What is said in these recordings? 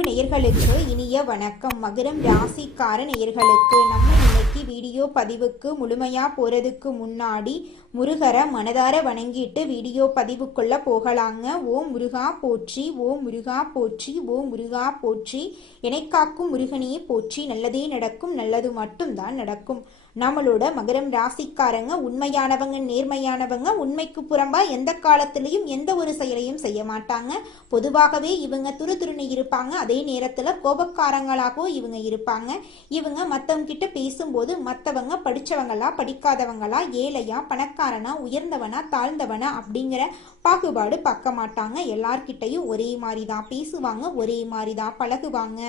அன்பு நேயர்களுக்கு இனிய வணக்கம். மகரம் ராசிக்கார நேயர்களுக்கு நம்ம இன்னைக்கு வீடியோ பதிவுக்கு முழுமையா போறதுக்கு முன்னாடி முருகரை மனதார வணங்கிட்டு வீடியோ பதிவுக்குள்ள போகலாங்க. ஓம் முருகா போற்றி, ஓம் முருகா போற்றி, ஓம் முருகா போற்றி, எனைக்காக்கும் முருகனையே போற்றி, நல்லதே நடக்கும், நல்லது மட்டும்தான் நடக்கும். நம்மளோட மகரம் ராசிக்காரங்க உண்மையானவங்க, நேர்மையானவங்க. உண்மைக்கு புறம்பா எந்த காலத்திலையும் எந்த ஒரு செயலையும் செய்ய மாட்டாங்க. பொதுவாகவே இவங்க துருதுருன்னு இருப்பாங்க. அதே நேரத்துல கோபக்காரங்களாகவும் இவங்க இருப்பாங்க. இவங்க மத்தவங்க கிட்ட பேசும்போது மத்தவங்க படிச்சவங்களா படிக்காதவங்களா, ஏழையா பணக்காரனா, உயர்ந்தவனா தாழ்ந்தவனா அப்படிங்கிற பாகுபாடு பார்க்க மாட்டாங்க. எல்லார்கிட்டையும் ஒரே மாதிரி தான் பேசுவாங்க, ஒரே மாதிரி தான் பழகுவாங்க.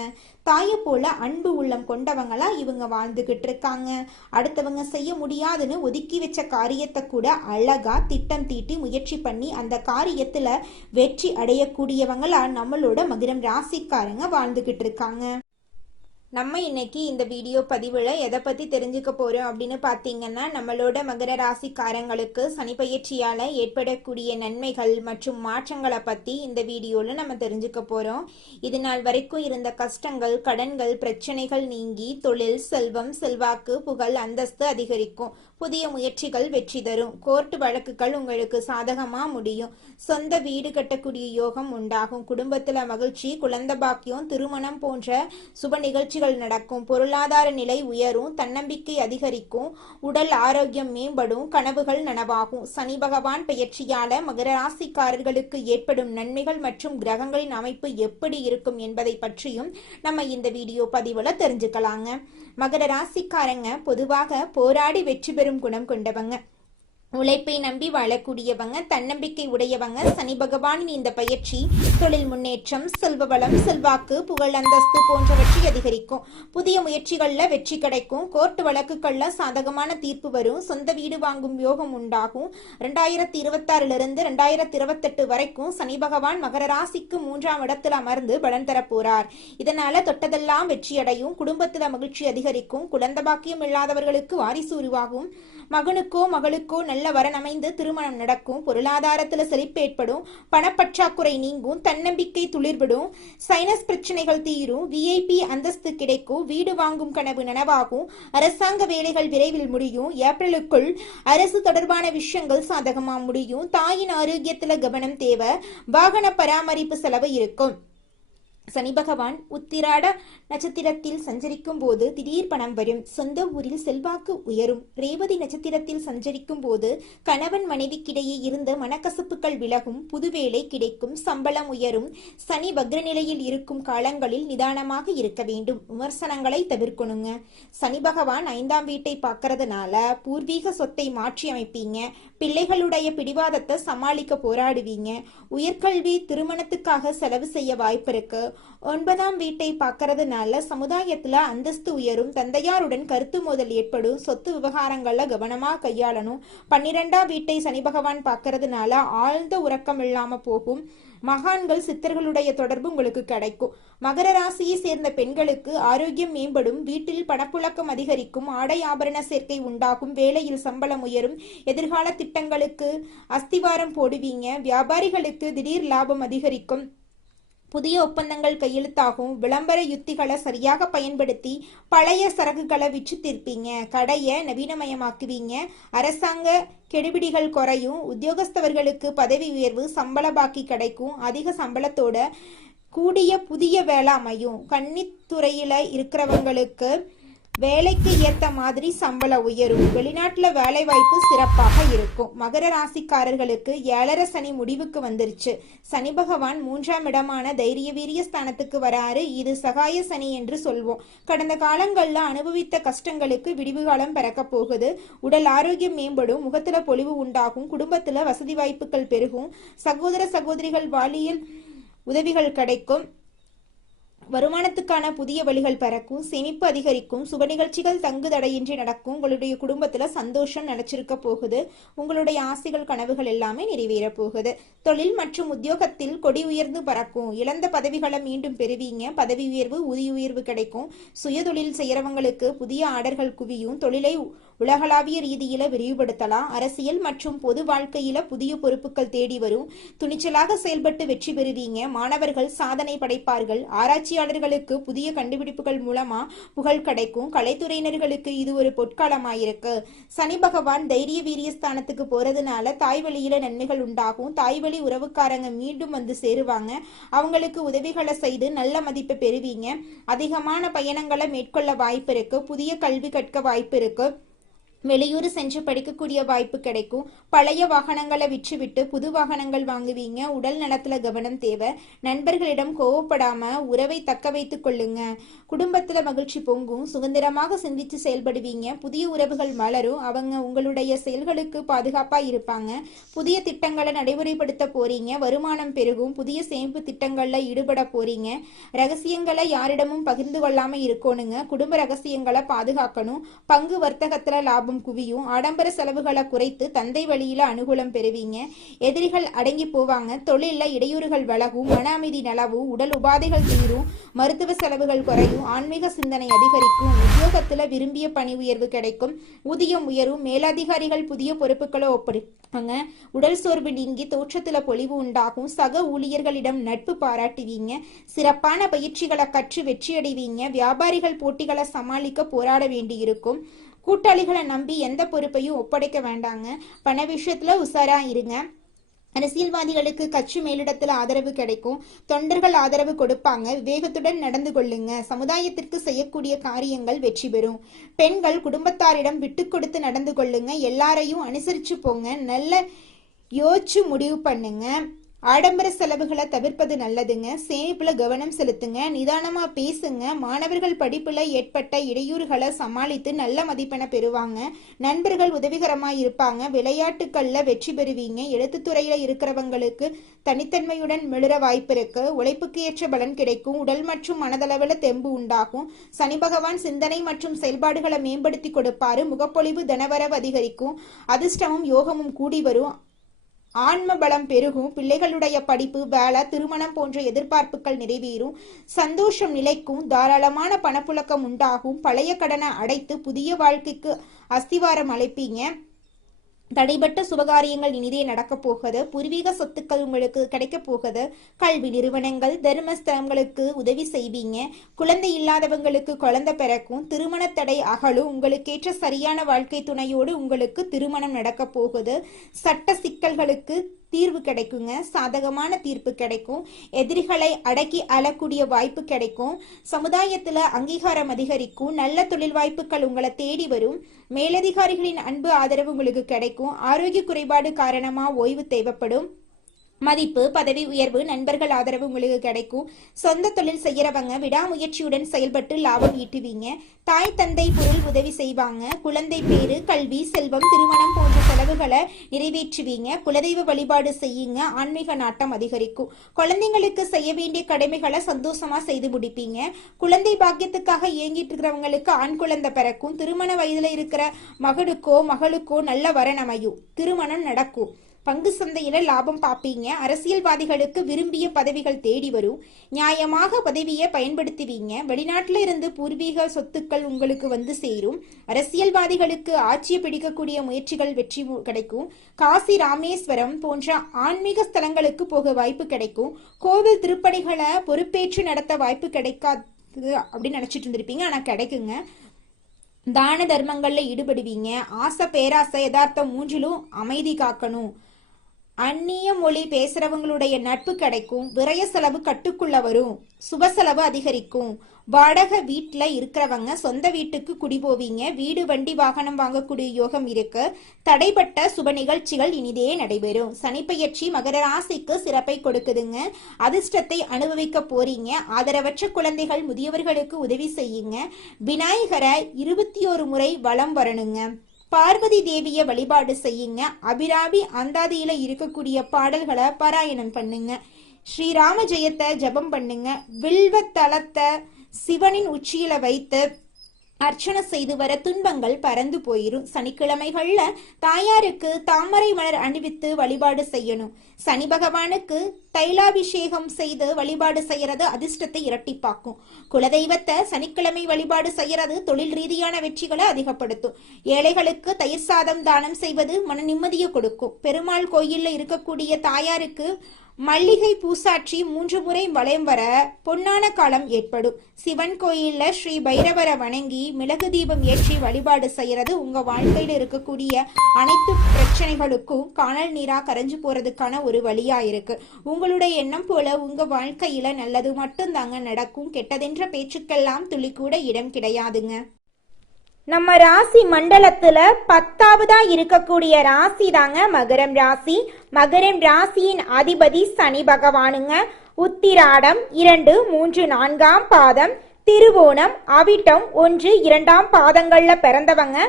தாயை போல அன்பு உள்ளம் கொண்டவங்களா இவங்க வாழ்ந்துகிட்டு இருக்காங்க. அடுத்தவங்க செய்ய முடியாதுன்னு ஒதுக்கி வச்ச காரியத்தை கூட அழகா திட்டம் தீட்டி முயற்சி பண்ணி அந்த காரியத்துல வெற்றி அடையக்கூடியவங்களா நம்மளோட மகரம் ராசிக்காரங்க வாழ்ந்துகிட்டு இருக்காங்க. நம்ம இன்னைக்கு இந்த வீடியோ பதிவில் எதை பற்றி தெரிஞ்சுக்க போகிறோம் அப்படின்னு பார்த்தீங்கன்னா, நம்மளோட மகர ராசிக்காரங்களுக்கு சனி பயிற்சியால் ஏற்படக்கூடிய நன்மைகள் மற்றும் மாற்றங்களை பற்றி இந்த வீடியோவில் நம்ம தெரிஞ்சுக்க போகிறோம். இது நாள் வரைக்கும் இருந்த கஷ்டங்கள், கடன்கள், பிரச்சனைகள் நீங்கி தொழில், செல்வம், செல்வாக்கு, புகழ், அந்தஸ்து அதிகரிக்கும். புதிய முயற்சிகள் வெற்றி தரும். கோர்ட்டு வழக்குகள் உங்களுக்கு சாதகமாக முடியும். சொந்த வீடு கட்டக்கூடிய யோகம் உண்டாகும். குடும்பத்தில் மகிழ்ச்சி, குழந்தை பாக்கியம், திருமணம் போன்ற சுப நிகழ்ச்சிகள் நடக்கும். பொருளாதார நிலை உயரும். தன்னம்பிக்கை அதிகரிக்கும். உடல் ஆரோக்கியம் மேம்படும். கனவுகள் நனவாகும். சனி பகவான் பெயர்ச்சியால மகர ராசிக்காரர்களுக்கு ஏற்படும் நன்மைகள் மற்றும் கிரகங்களின் அமைப்பு எப்படி இருக்கும் என்பதை பற்றியும் நம்ம இந்த வீடியோ பதிவுல தெரிஞ்சுக்கலாங்க. மகர ராசிக்காரங்க பொதுவாக போராடி வெற்றி பெறும் குணம் கொண்டவங்க. உழைப்பை நம்பி வாழக்கூடியவங்க, தன்னம்பிக்கை உடையவங்க. சனி பகவானின் இந்த பயிற்சி தொழில் முன்னேற்றம், செல்வ வளம், செல்வாக்கு, புகழ், அந்தஸ்து போன்றவற்றை அதிகரிக்கும். புதிய முயற்சிகள்ல வெற்றி கிடைக்கும். கோர்ட்டு வழக்குகள்ல சாதகமான தீர்ப்பு வரும். சொந்த வீடு வாங்கும் யோகம் உண்டாகும். 2026 2028 வரைக்கும் சனி பகவான் மகர ராசிக்கு 3ஆம் இடத்துல அமர்ந்து பலன் தர போறார். இதனால தொட்டதெல்லாம் வெற்றியடையும். குடும்பத்துல மகிழ்ச்சி அதிகரிக்கும். குழந்தை பாக்கியம் இல்லாதவர்களுக்கு வாரிசு உருவாகும். மகனுக்கோ மகளுக்கோ நல்ல வரன் அமைந்து திருமணம் நடக்கும். பொருளாதாரத்துல செழிப்பு ஏற்படும். பணப்பற்றாக்குறை நீங்கும். தன்னம்பிக்கை துளிர்விடும். சைனஸ் பிரச்சனைகள் தீரும். விஐபி அந்தஸ்து கிடைக்கும். வீடு வாங்கும் கனவு நனவாகும். அரசாங்க வேலைகள் விரைவில் முடியும். ஏப்ரலுக்குள் அரசு தொடர்பான விஷயங்கள் சாதகமா முடியும். தாயின் ஆரோக்கியத்துல கவனம் தேவை. வாகன பராமரிப்பு செலவு இருக்கும். சனி பகவான் உத்திராட நட்சத்திரத்தில் சஞ்சரிக்கும் போது திடீர் பணம் வரும். சொந்த ஊரில் செல்வாக்கு உயரும். ரேவதி நட்சத்திரத்தில் சஞ்சரிக்கும் போது கணவன் மனைவிக்கிடையே இருந்த மனக்கசப்புகள் விலகும். புது வேலை கிடைக்கும். சம்பளம் உயரும். சனி வக்ர நிலையில் இருக்கும் காலங்களில் நிதானமாக இருக்க வேண்டும். விமர்சனங்களை தவிர்க்கணுங்க. சனி பகவான் 5ஆம் வீட்டை பார்க்கறதுனால பூர்வீக சொத்தை மாற்றி அமைப்பீங்க. பிள்ளைகளுடைய பிடிவாதத்தை சமாளிக்க போராடுவீங்க. உயர்கல்வி, திருமணத்துக்காக செலவு செய்ய வாய்ப்பு இருக்கு. 9ஆம் வீட்டை பார்க்கறதுனால சமுதாயத்துல அந்தஸ்து உயரும். தந்தையாருடன் கருத்து மோதல் ஏற்படும். சொத்து விவகாரங்கள்ல கவனமா கையாளணும். 12ஆம் வீட்டை சனி பகவான் பார்க்கறதுனால ஆழ்ந்த உறக்கம் இல்லாம போகும். மகான்கள், சித்தர்களுடைய தொடர்பு உங்களுக்கு கிடைக்கும். மகர ராசியை சேர்ந்த பெண்களுக்கு ஆரோக்கியம் மேம்படும். வீட்டில் பணப்புழக்கம் அதிகரிக்கும். ஆடை ஆபரண சேர்க்கை உண்டாகும். வேலையில் சம்பளம் உயரும். எதிர்கால திட்டங்களுக்கு அஸ்திவாரம் போடுவீங்க. வியாபாரிகளுக்கு திடீர் லாபம் அதிகரிக்கும். புதிய ஒப்பந்தங்கள் கையெழுத்தாகும். விளம்பர யுத்திகளை சரியாக பயன்படுத்தி பழைய சரக்குகளை விற்று தீர்ப்பீங்க. கடையை நவீனமயமாக்குவீங்க. அரசாங்க கெடுபிடிகள் குறையும். உத்தியோகஸ்தவர்களுக்கு பதவி உயர்வு, சம்பள பாக்கி கிடைக்கும். அதிக சம்பளத்தோட கூடிய புதிய வேலை அமையும். கன்னித்துறையில இருக்கிறவங்களுக்கு வேலைக்கு ஏத்த மாதிரி சம்பள உயரும். வெளிநாட்டுல வேலை வாய்ப்பு சிறப்பாக இருக்கும். மகர ராசிக்காரர்களுக்கு 7.5 சனி முடிவுக்கு வந்துருச்சு. சனி பகவான் 3ஆம் இடமான தைரிய வீரிய ஸ்தானத்துக்கு வராரு. இது சகாய சனி என்று சொல்வோம். கடந்த காலங்கள்ல அனுபவித்த கஷ்டங்களுக்கு விடிவு காலம் பிறக்க போகுது. உடல் ஆரோக்கியம் மேம்படும். முகத்துல பொலிவு உண்டாகும். குடும்பத்துல வசதி வாய்ப்புகள் பெருகும். சகோதர சகோதரிகள் வாலியல் உதவிகள் கிடைக்கும். வருமானத்துக்கான புதிய வழிகள் பிறக்கும். சேமிப்பு அதிகரிக்கும். சுப நிகழ்ச்சிகள் தங்கு தடையின்றி நடக்கும். உங்களுடைய குடும்பத்துல சந்தோஷம் நினைச்சிருக்க போகுது. உங்களுடைய ஆசைகள், கனவுகள் எல்லாமே நிறைவேற போகுது. தொழில் மற்றும் உத்தியோகத்தில் கொடி உயர்ந்து பறக்கும். இழந்த பதவிகளை மீண்டும் பெறுவீங்க. பதவி உயர்வு, ஊதிய உயர்வு கிடைக்கும். சுய தொழில் செய்யறவங்களுக்கு புதிய ஆர்டர்கள் குவியும். தொழிலை உலகளாவிய ரீதியில விரிவுபடுத்தலாம். அரசியல் மற்றும் பொது வாழ்க்கையில புதிய பொறுப்புகள் தேடி வரும். துணிச்சலாக செயல்பட்டு வெற்றி பெறுவீங்க. மாணவர்கள் சாதனை படைப்பார்கள். ஆராய்ச்சியாளர்களுக்கு புதிய கண்டுபிடிப்புகள் மூலமா புகழ் கிடைக்கும். கலைத்துறையினர்களுக்கு இது ஒரு பொற்காலமாயிருக்கு. சனி பகவான் தைரிய வீரிய ஸ்தானத்துக்கு போறதுனால தாய் வழியில நன்மைகள் உண்டாகும். தாய் வழி உறவுக்காரங்க மீண்டும் வந்து சேருவாங்க. அவங்களுக்கு உதவிகளை செய்து நல்ல மதிப்பை பெறுவீங்க. அதிகமான பயணங்களை மேற்கொள்ள வாய்ப்பு இருக்கு. புதிய கல்வி கற்க வாய்ப்பு இருக்கு. வெளியூர் சென்று படிக்கக்கூடிய வாய்ப்பு கிடைக்கும். பழைய வாகனங்களை விற்றுவிட்டு புது வாகனங்கள் வாங்குவீங்க. உடல் நலத்துல கவனம் தேவை. நண்பர்களிடம் கோவப்படாம உறவை தக்க வைத்துக் கொள்ளுங்க. குடும்பத்துல மகிழ்ச்சி பொங்கும். சுதந்திரமாக சிந்தித்து செயல்படுவீங்க. புதிய உறவுகள் மலரும். அவங்க உங்களுடைய செயல்களுக்கு பாதுகாப்பா இருப்பாங்க. புதிய திட்டங்களை நடைமுறைப்படுத்த போறீங்க. வருமானம் பெருகும். புதிய சேமிப்பு திட்டங்கள்ல ஈடுபட போறீங்க. ரகசியங்களை யாரிடமும் பகிர்ந்து கொள்ளாம இருக்கணுங்க. குடும்ப ரகசியங்களை பாதுகாக்கணும். பங்கு வர்த்தகத்துல லாபம் குவியும். ஆடம்பர செலவுகளை குறைத்து தந்தை வழியில அனுகூலம் பெறுவீங்க. எதிரிகள் அடங்கி போவாங்க. தொழில இடையூறுகள் விலகும். மன அமைதி நலவும். உடல் உபாதைகள் தீரும். மருத்துவ செலவுகள் குறையும். ஆன்மீக சிந்தனை அதிகரிக்கும். உத்தியோகத்துல விரும்பிய பணி உயர்வு கிடைக்கும். ஊதியம் உயரும். மேலதிகாரிகள் புதிய பொறுப்புகளை ஒப்படைப்பாங்க. உடல் சோர்வு நீங்கி தோற்றத்துல பொலிவு உண்டாகும். சக ஊழியர்களிடம் நட்பு பாராட்டுவீங்க. சிறப்பான பயிற்சிகளை கற்று வெற்றியடைவீங்க. வியாபாரிகள் போட்டிகளை சமாளிக்க போராட வேண்டியிருக்கும். கூட்டாளிகளை நம்பி எந்த பொறுப்பையும் ஒப்படைக்க வேண்டாங்க. பண விஷயத்துல உசாரா இருங்க. அரசியல்வாதிகளுக்கு கட்சி மேலிடத்துல ஆதரவு கிடைக்கும். தொண்டர்கள் ஆதரவு கொடுப்பாங்க. விவேகத்துடன் நடந்து கொள்ளுங்க. சமுதாயத்திற்கு செய்யக்கூடிய காரியங்கள் வெற்றி பெறும். பெண்கள் குடும்பத்தாரிடம் விட்டு கொடுத்து நடந்து கொள்ளுங்க. எல்லாரையும் அனுசரிச்சு போங்க. நல்ல யோசிச்சு முடிவு பண்ணுங்க. ஆடம்பர செலவுகளை தவிர்ப்பது நல்லதுங்க. சேமிப்புல கவனம் செலுத்துங்க. நிதானமா பேசுங்க. மாணவர்கள் படிப்புல ஏற்பட்ட இடையூறுகளை சமாளித்து நல்ல மதிப்பென பெறுவாங்க. நண்பர்கள் உதவிகரமா இருப்பாங்க. விளையாட்டுக்கள்ல வெற்றி பெறுவீங்க. எழுத்துத்துறையில இருக்கிறவங்களுக்கு தனித்தன்மையுடன் மிளற வாய்ப்பு இருக்கு. உழைப்புக்கு ஏற்ற பலன் கிடைக்கும். உடல் மற்றும் மனதளவுல தெம்பு உண்டாகும். சனி பகவான் சிந்தனை மற்றும் செயல்பாடுகளை மேம்படுத்தி கொடுப்பாரு. முகப்பொழிவு தனவரவு அதிகரிக்கும். அதிர்ஷ்டமும் யோகமும் கூடி வரும். ஆன்ம பலம் பெருகும். பிள்ளைகளுடைய படிப்பு, வேலை, திருமணம் போன்ற எதிர்பார்ப்புகள் நிறைவேறும். சந்தோஷம் நிலைக்கும். தாராளமான பணப்புழக்கம் உண்டாகும். பழைய கடனை அடைத்து புதிய வாழ்க்கைக்கு அஸ்திவாரம் அழைப்பீங்க. தடைபட்ட சுபகாரியங்கள் இனிதே நடக்க போகுது. பூர்வீக சொத்துக்கள் உங்களுக்கு கிடைக்க போகுது. கல்வி நிறுவனங்கள், தர்மஸ்தலங்களுக்கு உதவி செய்வீங்க. குழந்தை இல்லாதவங்களுக்கு குழந்தை பிறக்கும். திருமண தடை அகலும். உங்களுக்கேற்ற சரியான வாழ்க்கை துணையோடு உங்களுக்கு திருமணம் நடக்க போகுது. சட்ட சிக்கல்களுக்கு தீர்வு கிடைக்குங்க. சாதகமான தீர்ப்பு கிடைக்கும். எதிரிகளை அடக்கி அழக்கூடிய வாய்ப்பு கிடைக்கும். சமுதாயத்துல அங்கீகாரம் அதிகரிக்கும். நல்ல தொழில் வாய்ப்புகள் உங்களை தேடி வரும். மேலதிகாரிகளின் அன்பு ஆதரவு உங்களுக்கு கிடைக்கும். ஆரோக்கிய குறைபாடு காரணமா ஓய்வு தேவைப்படும். மதிப்பு, பதவி உயர்வு, நண்பர்கள் ஆதரவு உங்களுக்கு கிடைக்கும். சொந்த தொழில் செய்யறவங்க விடாமுயற்சியுடன் செயல்பட்டு லாபம் ஈட்டுவீங்க. தாய் தந்தை பொருள் உதவி செய்வாங்க. குழந்தை பேரு, கல்வி, செல்வம், திருமணம் போன்ற செலவுகளை நிறைவேற்றுவீங்க. குலதெய்வ வழிபாடு செய்யுங்க. ஆன்மீக நாட்டம் அதிகரிக்கும். குழந்தைங்களுக்கு செய்ய வேண்டிய கடமைகளை சந்தோஷமா செய்து முடிப்பீங்க. குழந்தை பாக்கியத்துக்காக இயங்கிட்டு இருக்கிறவங்களுக்கு ஆண் குழந்தை பிறக்கும். திருமண வயதுல இருக்கிற மகனுக்கோ மகளுக்கோ நல்ல வரன் அமையும். திருமணம் நடக்கும். பங்கு சந்தையில லாபம் பார்ப்பீங்க. அரசியல்வாதிகளுக்கு விரும்பிய பதவிகள் தேடி வரும். நியாயமாக பதவியை பயன்படுத்துவீங்க. வெளிநாட்டுல இருந்து பூர்வீக சொத்துக்கள் உங்களுக்கு வந்து சேரும். அரசியல்வாதிகளுக்கு ஆட்சியை பிடிக்கக்கூடிய முயற்சிகள் வெற்றி கிடைக்கும். காசி, ராமேஸ்வரம் போன்ற ஆன்மீக ஸ்தலங்களுக்கு போக வாய்ப்பு கிடைக்கும். கோவில் திருப்பணிகளை பொறுப்பேற்று நடத்த வாய்ப்பு கிடைக்காது அப்படின்னு நினைச்சிட்டு இருந்திருப்பீங்க. ஆனா கிடைக்குங்க. தான தர்மங்கள்ல ஈடுபடுவீங்க. ஆசை, பேராசை, யதார்த்தம் மூன்றிலும் அமைதி காக்கணும். அந்நிய மொழி பேசுறவங்களுடைய நட்பு கிடைக்கும். விரய செலவு கட்டுக்குள்ள வரும். சுப செலவு அதிகரிக்கும். வாடகை வீட்டுல இருக்கிறவங்க சொந்த வீட்டுக்கு குடி போவீங்க. வீடு, வண்டி, வாகனம் வாங்கக்கூடிய யோகம் இருக்கு. தடைப்பட்ட சுப நிகழ்ச்சிகள் இனிதே நடைபெறும். சனிப்பெயர்ச்சி மகர ராசிக்கு சிறப்பை கொடுக்குதுங்க. அதிர்ஷ்டத்தை அனுபவிக்க போறீங்க. ஆதரவற்ற குழந்தைகள், முதியவர்களுக்கு உதவி செய்யுங்க. விநாயகரை 21 முறை வலம் வரணுங்க. பார்வதி தேவிய வழிபாடு செய்யுங்க. அபிராமி அந்தாதியில இருக்கக்கூடிய பாடல்களை பாராயணம் பண்ணுங்க. ஸ்ரீராம ஜெயத்தை ஜபம் பண்ணுங்க. வில்வ தலத்தை சிவனின் உச்சியில வைத்து அர்ச்சனை செய்து வர துன்பங்கள் பறந்து போயிரும். சனிக்கிழமைகள்ல தாயாருக்கு தாமரை மலர் அணிவித்து வழிபாடு செய்யணும். சனி பகவானுக்கு தைலாபிஷேகம் செய்து வழிபாடு செய்யறது அதிர்ஷ்டத்தை இரட்டிப்பாக்கும். குலதெய்வத்தை சனிக்கிழமை வழிபாடு செய்யறது தொழில் ரீதியான வெற்றிகளை அதிகப்படுத்தும். ஏழைகளுக்கு தயிர் சாதம் தானம் செய்வது மன நிம்மதியை கொடுக்கும். பெருமாள் கோயில்ல இருக்கக்கூடிய தாயாருக்கு மல்லிகை பூசாட்சி 3 முறை வளையம் வர பொன்னான காலம் ஏற்படும். சிவன் கோயில்ல ஸ்ரீ பைரவரை வணங்கி மிளகு தீபம் ஏற்றி வழிபாடு செய்யறது உங்க வாழ்க்கையில இருக்கக்கூடிய அனைத்து பிரச்சனைகளுக்கும் காணல் நீரா கரைஞ்சு போறதுக்கான ஒரு வழியா இருக்கு. உங்களுடைய எண்ணம் போல உங்க வாழ்க்கையில நல்லது மட்டும் தாங்க நடக்கும். கெட்டதென்ற பேச்சுக்கெல்லாம் துளி கூட இடம் கிடையாதுங்க. நம்ம ராசி மண்டலத்துல 10ஆவதா இருக்கக்கூடிய ராசி தாங்க மகரம் ராசி. மகரம் ராசியின் அதிபதி சனி பகவானுங்க. உத்திராடம் 2, 3, 4ஆம் பாதம், திருவோணம், அவிட்டம் 1, 2ஆம் பாதங்கள்ல பிறந்தவங்க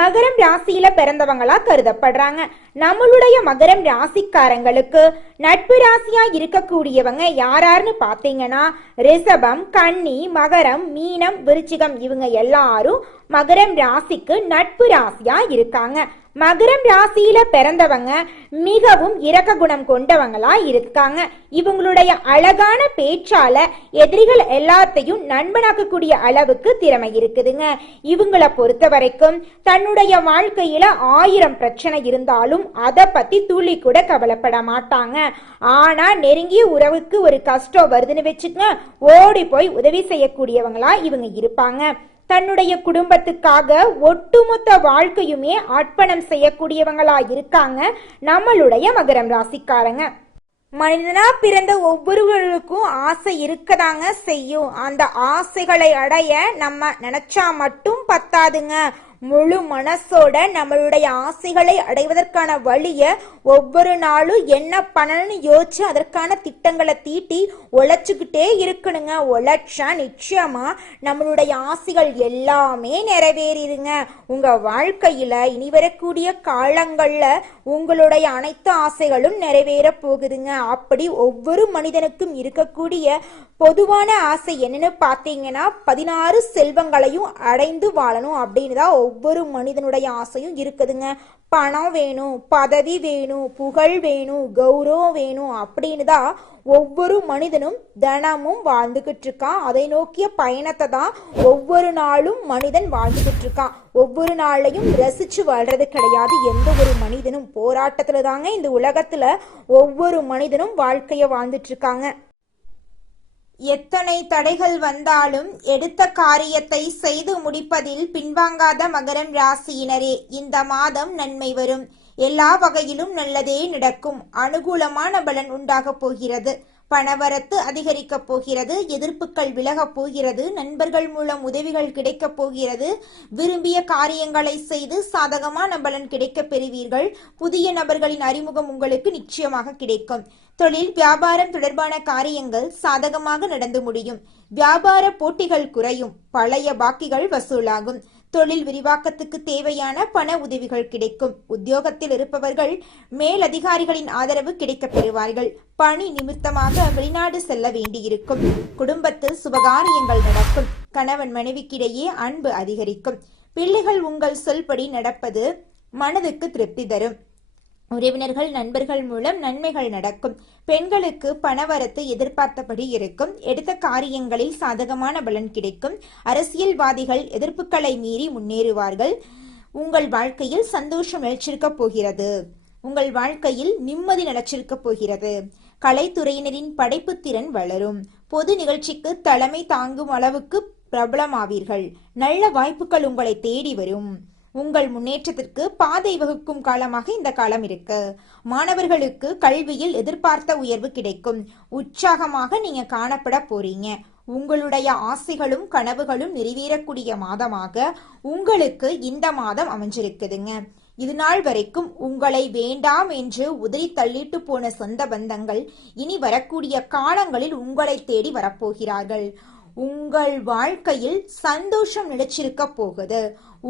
மகரம் ராசியில பிறந்தவங்களா கருதப்படுறாங்க. நம்மளுடைய மகரம் ராசிக்காரங்களுக்கு நட்பு ராசியா இருக்கக்கூடியவங்க யாராருன்னு பாத்தீங்கன்னா ரிஷபம், கன்னி, மகரம், மீனம், விருச்சிகம் இவங்க எல்லாரும் மகரம் ராசிக்கு நட்பு ராசியா இருக்காங்க. மகரம் ராசியில பிறந்தவங்க மிகவும் இரக்க குணம் கொண்டவங்களா இருக்காங்க. இவங்களுடைய அழகான பேச்சால எதிரிகள் எல்லாத்தையும் நண்பனாக்கக்கூடிய அளவுக்கு திறமை இருக்குதுங்க. இவங்களை பொறுத்த வரைக்கும் தன்னுடைய வாழ்க்கையில 1000 பிரச்சனை இருந்தாலும் அதை பத்தி துளி கூட கவலைப்பட மாட்டாங்க. ஆனா நெருங்கிய உறவுக்கு ஒரு கஷ்டம் வருதுன்னு வச்சுக்கங்க, ஓடி போய் உதவி செய்யக்கூடியவங்களா இவங்க இருப்பாங்க. தன்னுடைய குடும்பத்துக்காக ஒட்டுமொத்த வாழ்க்கையுமே அர்ப்பணம் செய்யக்கூடியவங்களா இருக்காங்க நம்மளுடைய மகரம் ராசிக்காரங்க. மனிதனா பிறந்த ஒவ்வொருவருக்கும் ஆசை இருக்கதாங்க செய்யும். அந்த ஆசைகளை அடைய நம்ம நினைச்சா மட்டும் பத்தாதுங்க. முழு மனசோட நம்மளுடைய ஆசைகளை அடைவதற்கான வழிய ஒவ்வொரு நாளும் என்ன பண்ணணும்னு யோசிச்சு அதற்கான திட்டங்களை தீட்டி உழைச்சுக்கிட்டே இருக்கணுங்க. உழைச்சா நிச்சயமா நம்மளுடைய ஆசைகள் எல்லாமே நிறைவேறிடுங்க. உங்க வாழ்க்கையில இனி வரக்கூடிய காலங்கள்ல உங்களுடைய அனைத்து ஆசைகளும் நிறைவேற போகுதுங்க. அப்படி ஒவ்வொரு மனிதனுக்கும் இருக்கக்கூடிய பொதுவான ஆசை என்னன்னு பார்த்தீங்கன்னா 16 செல்வங்களையும் அடைந்து வாழணும் அப்படின்னு தான் ஒவ்வொரு மனிதனுடைய ஆசையும் இருக்குதுங்க. பணம் வேணும், பதவி வேணும், புகழ் வேணும், கௌரவம் வேணும் அப்படின்னு தான் ஒவ்வொரு மனிதனும் தினமும் வாழ்ந்துகிட்டு இருக்கான். அதை நோக்கிய பயணத்தை தான் ஒவ்வொரு நாளும் மனிதன் வாழ்ந்துகிட்டு இருக்கான். ஒவ்வொரு நாளையும் ரசிச்சு வாழ்றது கிடையாது எந்த ஒரு மனிதனும். போராட்டத்துல தாங்க இந்த உலகத்துல ஒவ்வொரு மனிதனும் வாழ்க்கைய வாழ்ந்துட்டு இருக்காங்க. எத்தனை தடைகள் வந்தாலும் எடுத்த காரியத்தை செய்து முடிப்பதில் பின்வாங்காத மகரம் ராசியினரே, இந்த மாதம் நன்மை வரும். எல்லா வகையிலும் நல்லதே நடக்கும். அனுகூலமான பலன் உண்டாக போகிறது. பணவரத்து அதிகரிக்க போகிறது. எதிர்ப்புகள் விலக போகிறது. நண்பர்கள் மூலம் உதவிகள் கிடைக்க போகிறது. விரும்பிய காரியங்களை செய்து சாதகமான பலன் கிடைக்க பெறுவீர்கள். புதிய நபர்களின் அறிமுகம் உங்களுக்கு நிச்சயமாக கிடைக்கும். தொழில் வியாபாரம் தொடர்பான காரியங்கள் சாதகமாக நடந்து முடியும். வியாபார போட்டிகள் குறையும். பழைய பாக்கிகள் வசூலாகும். தொழில் விரிவாக்கத்துக்கு தேவையான பண உதவிகள் கிடைக்கும். உத்தியோகத்தில் இருப்பவர்கள் மேலதிகாரிகளின் ஆதரவு கிடைக்க பெறுவார்கள். பணி நிமித்தமாக வெளிநாடு செல்ல வேண்டியிருக்கும். குடும்பத்தில் சுபகாரியங்கள் நடக்கும். கணவன் மனைவிக்கிடையே அன்பு அதிகரிக்கும். பிள்ளைகள் உங்கள் சொல்படி நடப்பது மனதுக்கு திருப்தி தரும். உறவினர்கள் நண்பர்கள் மூலம் நன்மைகள் நடக்கும். பெண்களுக்கு பணவரத்து எதிர்பார்த்தபடி இருக்கும். எடுத்த காரியங்களில் சாதகமான பலன் கிடைக்கும். அரசியல்வாதிகள் எதிர்ப்புகளை மீறி முன்னேறுவார்கள். உங்கள் வாழ்க்கையில் சந்தோஷம் நிலைச்சிருக்க போகிறது. உங்கள் வாழ்க்கையில் நிம்மதி நிலைச்சிருக்க போகிறது. கலைத்துறையினரின் படைப்பு திறன் வளரும். பொது நிகழ்ச்சிக்கு தலைமை தாங்கும் அளவுக்கு பிரபலமாவீர்கள். நல்ல வாய்ப்புகள் உங்களை தேடி வரும். உங்கள் முன்னேற்றத்திற்கு பாதை வகுக்கும் காலமாக இந்த காலம் இருக்கு. மாணவர்களுக்கு கல்வியில் எதிர்பார்த்த உயர்வு கிடைக்கும். உற்சாகமாக நீங்க காணப்பட போறீங்க. உங்களுடைய ஆசைகளும் கனவுகளும் நிறைவேறக்கூடிய மாதமாக உங்களுக்கு இந்த மாதம் அமைஞ்சிருக்குதுங்க. இது நாள் வரைக்கும் உங்களை வேண்டாம் என்று உதறி தள்ளிட்டு போன சொந்த பந்தங்கள் இனி வரக்கூடிய காலங்களில் உங்களை தேடி வரப்போகிறார்கள். உங்கள் வாழ்க்கையில் சந்தோஷம் நிலைச்சிருக்க போகுது.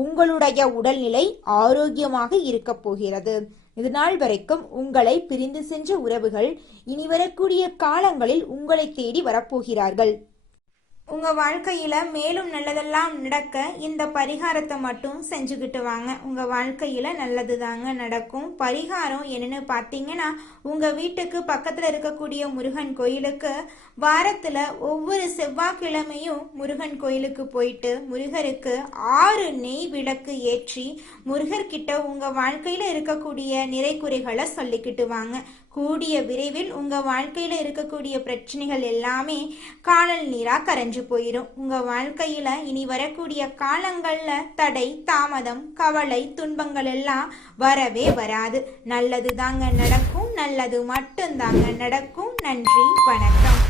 உங்களுடைய உடல்நிலை ஆரோக்கியமாக இருக்க போகிறது. இது நாள் வரைக்கும் உங்களை பிரிந்து சென்ற உறவுகள் இனி வரக்கூடிய காலங்களில் உங்களை தேடி வரப்போகிறார்கள். உங்க வாழ்க்கையில மேலும் நல்லதெல்லாம் நடக்க இந்த பரிகாரத்தை மட்டும் செஞ்சுக்கிட்டு வாங்க. உங்க வாழ்க்கையில நல்லது தாங்க நடக்கும். பரிகாரம் என்னன்னு பார்த்தீங்கன்னா, உங்க வீட்டுக்கு பக்கத்துல இருக்கக்கூடிய முருகன் கோயிலுக்கு வாரத்துல ஒவ்வொரு செவ்வாய்க்கிழமையும் முருகன் கோயிலுக்கு போயிட்டு முருகருக்கு 6 நெய் விளக்கு ஏற்றி முருகர்கிட்ட உங்க வாழ்க்கையில இருக்கக்கூடிய நிறைகுறைகளை சொல்லிக்கிட்டு வாங்க. கூடிய விரைவில் உங்க வாழ்க்கையில இருக்கக்கூடிய பிரச்சனைகள் எல்லாமே காணல் நீரா கரைஞ்சு போயிடும். உங்க வாழ்க்கையில இனி வரக்கூடிய காலங்கள்ல தடை, தாமதம், கவலை, துன்பங்கள் எல்லாம் வரவே வராது. நல்லது தாங்க நடக்கும். நல்லது மட்டும் தாங்க நடக்கும். நன்றி, வணக்கம்.